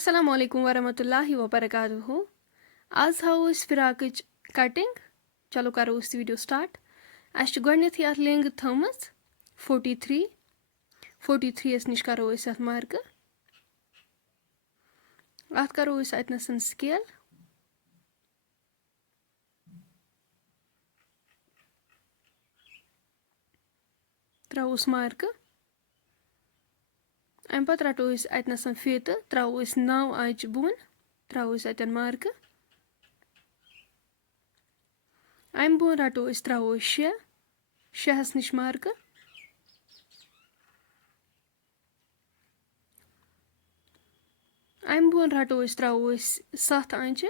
Assalamu alaikum warahmatullahi wabarakatuhu. आज how us फिराकच cutting चलो करो उस वीडियो स्टार्ट अस गोडनेथी अत लेंग थमस 43 एस निश करो अस अत मार्क अत करो अस अतनसन स्केल त्रोस मार्क अम पत रटो अस अतनसन फीत त्रो अस 9 आंच बोन त्रो अस अतन मार्क अम बोन रटो अस त्रो 6 निश मार्क अम बोन रटो अस त्रो अस 7 आंच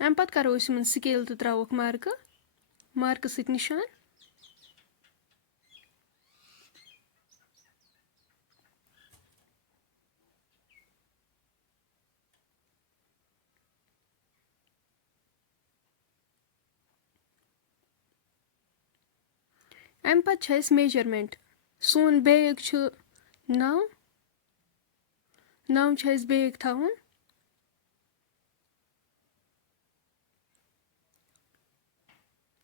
अम पत करो अस यमन स्केल तो त्रोक मार्क सत निशान अम पत मेजरमेंट सोन बैग 9 बैग थवन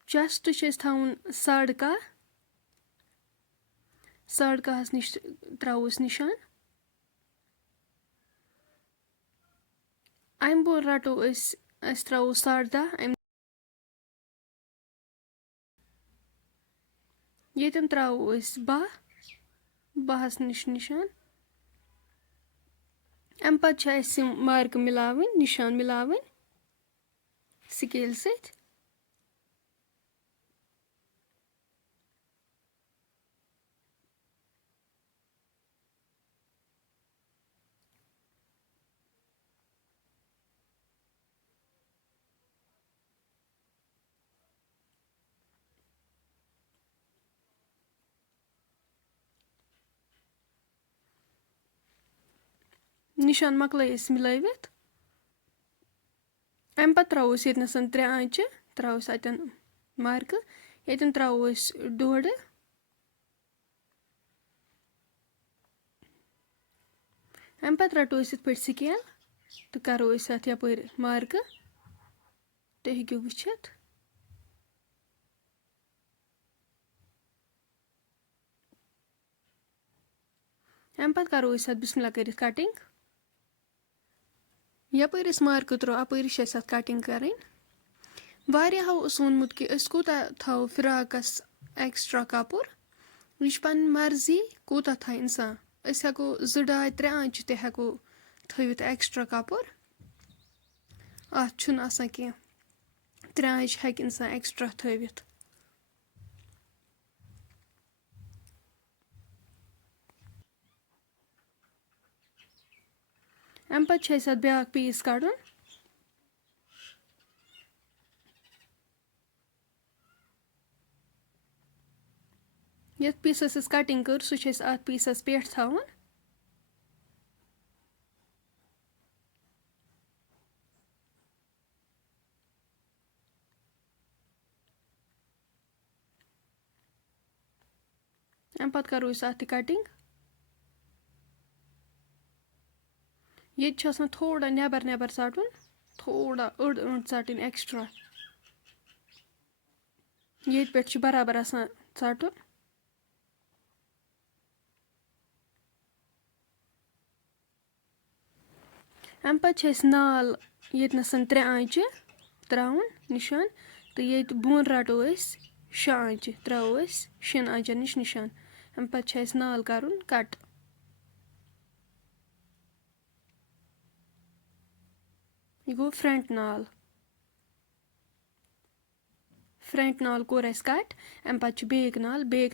चेस्ट थवन 10.5 निश त्रोस निशान अम बोन रटो अस त्रो 10.5 येतम त्रो अस 12 निश निशान अम पत मार्क मिलावन निशान मिलावन स्केल सत निशान मकल मिलवित अम पत त्रोस यतनसन 3 आंच त्रोस अतन मार्क यतन त्रोस 1.5 अम पत रटो अस इत पे स्केल तो करो अस अत यपर मार्क तुम हेकु वुचित अम पत करो अस अत बिस्मिल्लाह कर कटिंग यपर अस मार्क त्रो अपर अत कटिंग करें वारियाहो वोनमुत कि अस कोता थाओ फिराकस एक्स्ट्रा कपुर यह पन मर्जी कोता था इंसान अस हेको 2-3 आंच ते हेको थवित एक्स्ट्रा कपुर अत छुन आसान कह 3 आंच हेक इंसान एक्स्ट्रा थवित अम पत ब्याक पीस कड़न ये पीसस कटिंग कर सह अत पीसस पे थवन अम पत करो अत कटिंग ये थोड़ा नेबर नेबर षटन थोड़ा अड़ षटन एक्स्ट्रा ये पे बराबर आसान षटन अम पत नाल यतनसन 3 आंच त्रावन निशान तो ये बोन रटो अस 6 आंच त्रो अस 6 आंचन निश निशान अम पत नाल करन कट यह गो फ्रंट नाल कोर अस कट अम पत बैक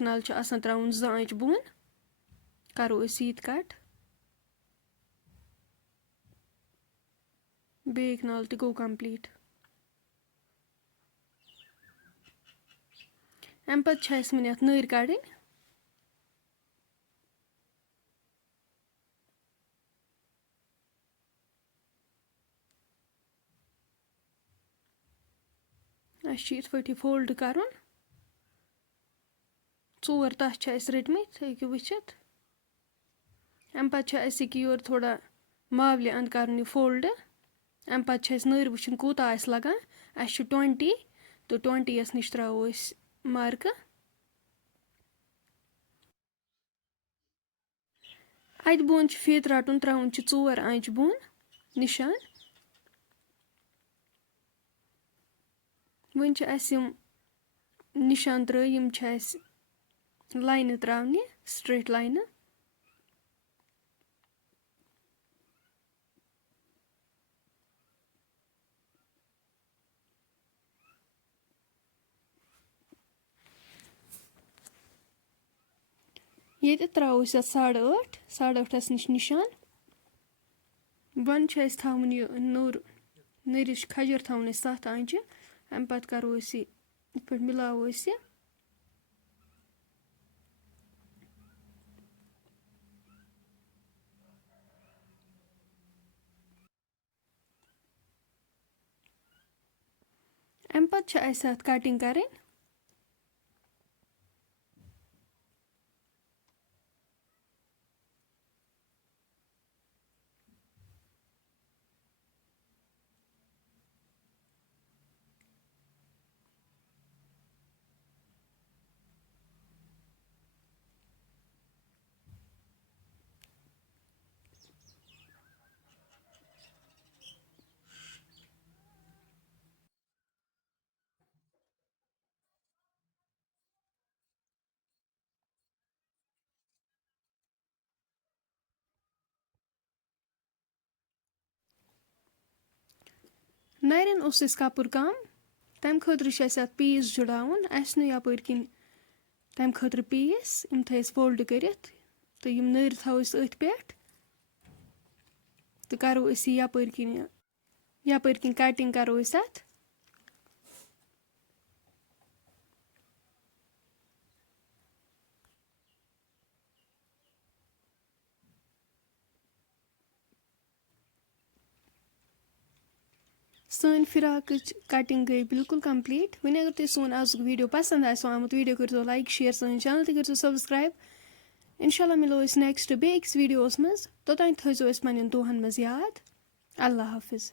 नाल आसान त्रावन 2 आंच बोन करो अस यह कट बैक नाल तो गो कंप्लीट अम पत मन अत नर कड़न अस इत पे फोल्ड कर 4 तह रटमत हेकु वुचित اَمہِ پَتہٕ چھِ اَسہِ ییٚکیٛاہ یورٕ تھوڑا ماولہِ اَنٛد کَرُن یہِ فولڈٕ. اَمہِ پَتہٕ چھِ اَسہِ نٔرۍ وٕچھُن کوٗتاہ آسہِ لَگان. اَسہِ چھُ 20 تہٕ 20یَس نِش ترٛاوو أسۍ مارکہٕ. اَتہِ بۄن چھُ فیٖتہٕ رَٹُن، ترٛاوُن چھِ 4 آنٛچہِ بۄن نِشان. وۄنۍ چھِ اَسہِ یِم نِشان ترٛٲوۍ یِم چھِ اَسہِ لاینہٕ ترٛاونہِ، سٹرٛیٹ لاینہٕ. ییٚتہِ ترٛاوو أسۍ اَتھ 8.5 8.5 نِش نِشان. بۄنہٕ چھُ اَسہِ تھاوُن یہِ نوٚر نٔرِس کھَجر تھاوُن اَسہِ 7 آنٛچہِ. اَمہِ پَتہٕ کَرو أسۍ یہِ یِتھ پٲٹھۍ مِلاوو أسۍ یہِ. اَمہِ پَتہٕ چھِ اَسہِ اَتھ کَٹِنٛگ کَرٕنۍ. نَرٮ۪ن اوس اَسہِ کَپُر کَم، تَمہِ خٲطرٕ چھِ اَسہِ اَتھ پیٖس جُڑاوُن. اَسہِ نہٕ یَپٲرۍ کِنۍ تَمہِ خٲطرٕ پیٖس، یِم تھٲے أسۍ فولڈ کٔرِتھ تہٕ یِم نٔرۍ تھاوو أسۍ أتھۍ پٮ۪ٹھ تہٕ کَرو أسۍ یہِ یَپٲرۍ کِنۍ کَٹِنٛگ کَرو أسۍ اَتھ. سٲنۍ فِراکٕچ کَٹِنٛگ گٔے بِلکُل کَمپٕلیٖٹ. وۄنۍ اگر تۄہہِ سون آزُک ویٖڈیو پَسنٛد آسِوٕ آمُت ویٖڈیو کٔرۍزیو لایک شِیَر، سٲنۍ چَنَل تہِ کٔرۍزیو سَبسکرایب. اِنشاء اللہ مِلو أسۍ نٮ۪کسٹ بیٚیہِ أکِس ویٖڈیوَس منٛز. توٚتام تھٲیزیو أسۍ پنٛنٮ۪ن دۄہَن منٛز یاد. اللہ حافِظ.